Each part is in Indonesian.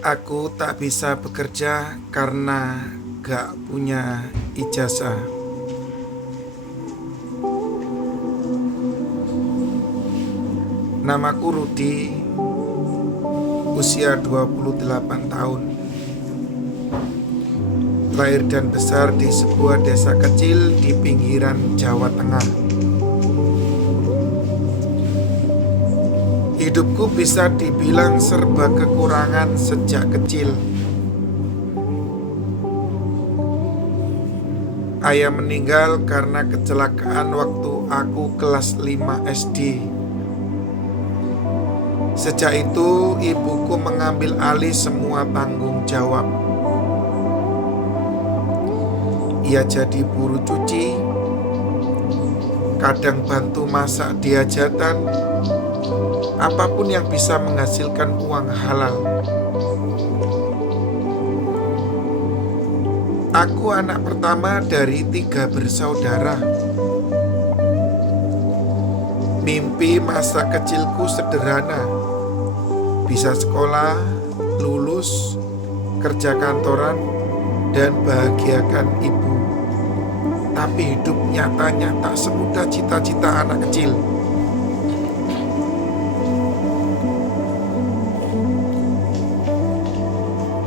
Aku tak bisa bekerja karena gak punya ijazah. Namaku Rudi, usia 28 tahun. Lahir dan besar di sebuah desa kecil di pinggiran Jawa Tengah. Hidupku bisa dibilang serba kekurangan sejak kecil. Ayah meninggal karena kecelakaan waktu aku kelas 5 SD. Sejak itu, ibuku mengambil alih semua tanggung jawab. Ia jadi buruh cuci, kadang bantu masak di hajatan, apapun yang bisa menghasilkan uang halal. Aku anak pertama dari 3 bersaudara. Mimpi masa kecilku sederhana, bisa sekolah, lulus, kerja kantoran, dan bahagiakan ibu. Tapi hidup nyatanya tak semudah cita-cita anak kecil.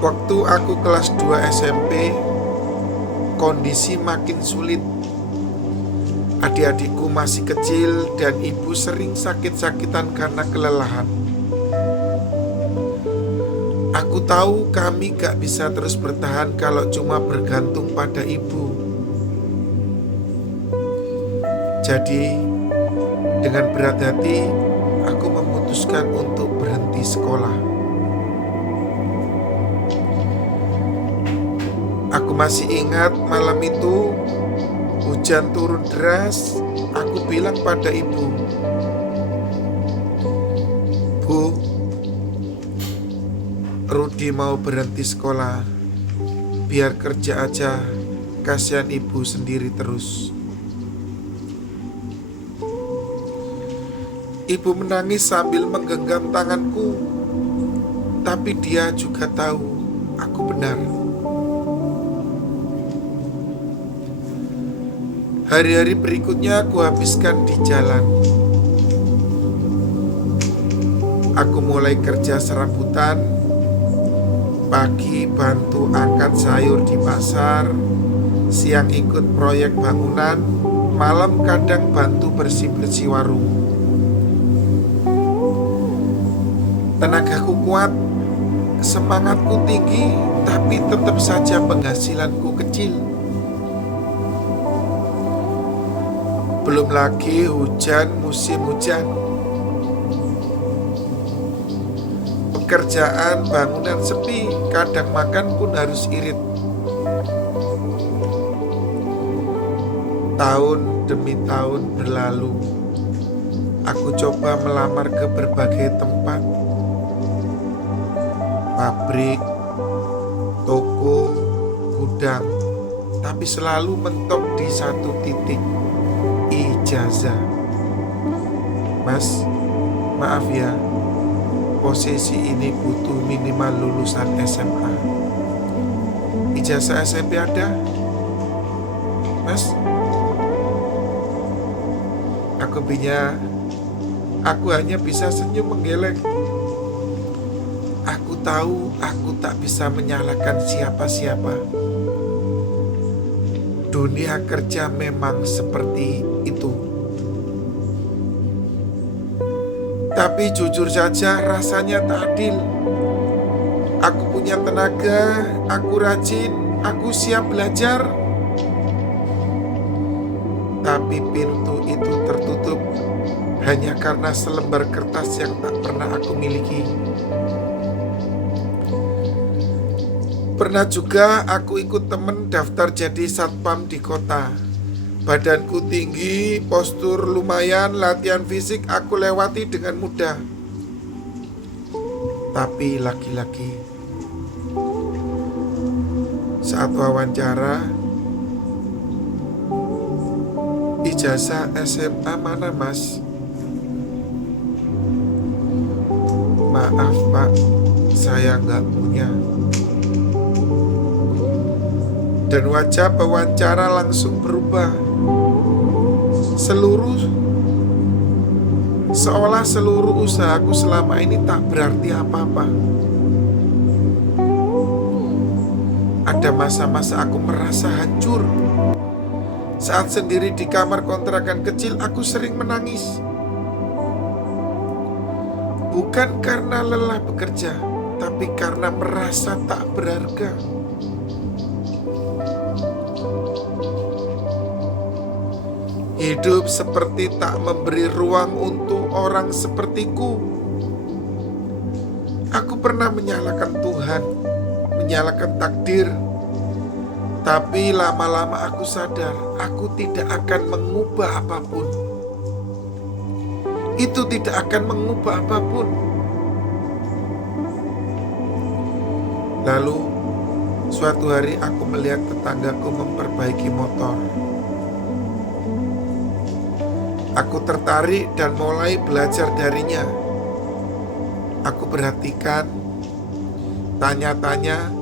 Waktu aku kelas 2 SMP, kondisi makin sulit. Adik-adikku masih kecil dan ibu sering sakit-sakitan karena kelelahan. Aku tahu kami gak bisa terus bertahan kalau cuma bergantung pada ibu. Jadi, dengan berat hati, aku memutuskan untuk berhenti sekolah. Aku masih ingat malam itu, hujan turun deras. Aku bilang pada ibu, "Bu, Rudi mau berhenti sekolah. Biar kerja aja, kasihan ibu sendiri terus." Ibu menangis sambil menggenggam tanganku, tapi dia juga tahu aku benar. Hari-hari berikutnya aku habiskan di jalan. Aku mulai kerja serabutan, pagi bantu angkat sayur di pasar, siang ikut proyek bangunan, malam kadang bantu bersih-bersih warung. Tenagaku kuat, semangatku tinggi, tapi tetap saja penghasilanku kecil. Belum lagi musim hujan. Pekerjaan bangunan sepi, kadang makan pun harus irit. Tahun demi tahun berlalu. Aku coba melamar ke berbagai tempat. Pabrik, toko, gudang, tapi selalu mentok di satu titik, ijazah. "Mas, maaf ya, posisi ini butuh minimal lulusan SMA. Ijazah SMP ada, Mas?" Aku hanya bisa senyum menggeleng. Aku tahu aku tak bisa menyalahkan siapa-siapa. Dunia kerja memang seperti itu. Tapi jujur saja rasanya tak adil. Aku punya tenaga, aku rajin, aku siap belajar. Tapi pintu itu tertutup hanya karena selembar kertas yang tak pernah aku miliki. Pernah juga aku ikut temen daftar jadi satpam di kota. Badanku tinggi, postur lumayan, latihan fisik aku lewati dengan mudah. Tapi laki-laki, saat wawancara, "Ijazah SMA mana, Mas?" "Maaf, Pak, saya nggak punya. Dan wajah pewawancara langsung berubah. Seolah seluruh usahaku selama ini tak berarti apa-apa. Ada masa-masa aku merasa hancur. Saat sendiri di kamar kontrakan kecil, aku sering menangis. Bukan karena lelah bekerja, tapi karena merasa tak berharga. Hidup seperti tak memberi ruang untuk orang sepertiku. Aku pernah menyalahkan Tuhan, menyalahkan takdir. Tapi lama-lama aku sadar, aku tidak akan mengubah apapun. Itu tidak akan mengubah apapun. Lalu, suatu hari aku melihat tetanggaku memperbaiki motor. Aku tertarik dan mulai belajar darinya. Aku perhatikan, tanya-tanya,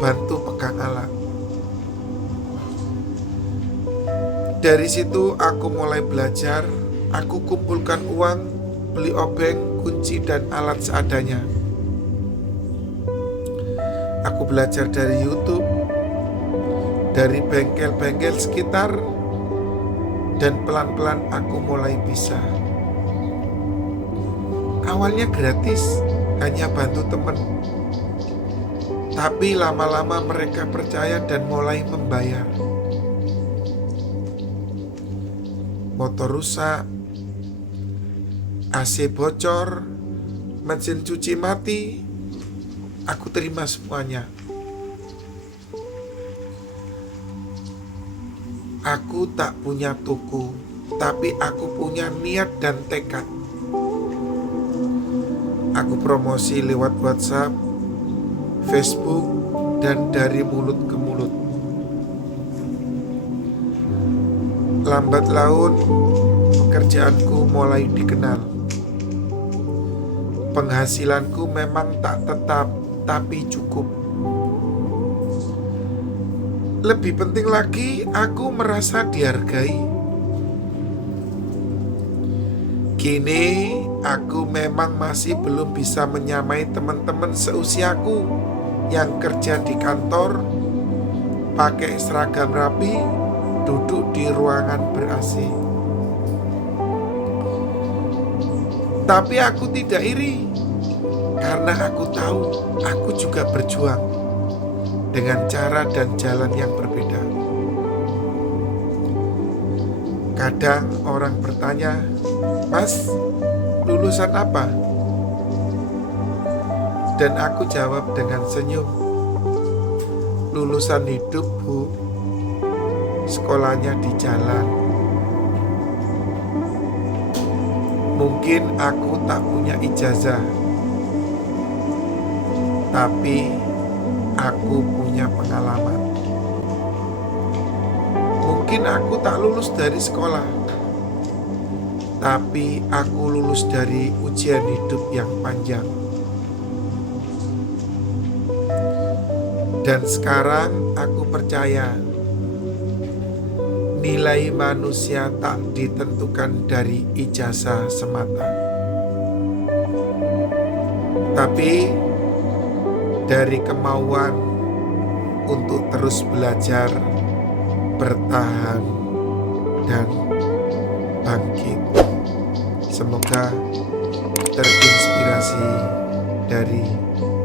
bantu pegang alat. Dari situ aku mulai belajar. Aku kumpulkan uang, beli obeng, kunci, dan alat seadanya. Aku belajar dari YouTube, dari bengkel-bengkel sekitar, dan pelan-pelan aku mulai bisa. Awalnya gratis, hanya bantu teman. Tapi lama-lama mereka percaya dan mulai membayar. Motor rusak, AC bocor, mesin cuci mati, aku terima semuanya. Aku tak punya toko, tapi aku punya niat dan tekad. Aku promosi lewat WhatsApp, Facebook, dan dari mulut ke mulut. Lambat laun, pekerjaanku mulai dikenal. Penghasilanku memang tak tetap, tapi cukup. Lebih penting lagi, aku merasa dihargai. Kini, aku memang masih belum bisa menyamai teman-teman seusiaku yang kerja di kantor, pakai seragam rapi, duduk di ruangan ber-AC. Tapi aku tidak iri, karena aku tahu aku juga berjuang dengan cara dan jalan yang berbeda. Kadang orang bertanya, "Mas, lulusan apa?" Dan aku jawab dengan senyum, "Lulusan hidup, Bu. Sekolahnya di jalan." Mungkin aku tak punya ijazah, tapi aku punya pengalaman. Mungkin aku tak lulus dari sekolah, tapi aku lulus dari ujian hidup yang panjang. Dan sekarang aku percaya nilai manusia tak ditentukan dari ijazah semata, tapi dari kemauan untuk terus belajar, bertahan, dan bangkit. Semoga terinspirasi dari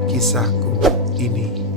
kisahku ini.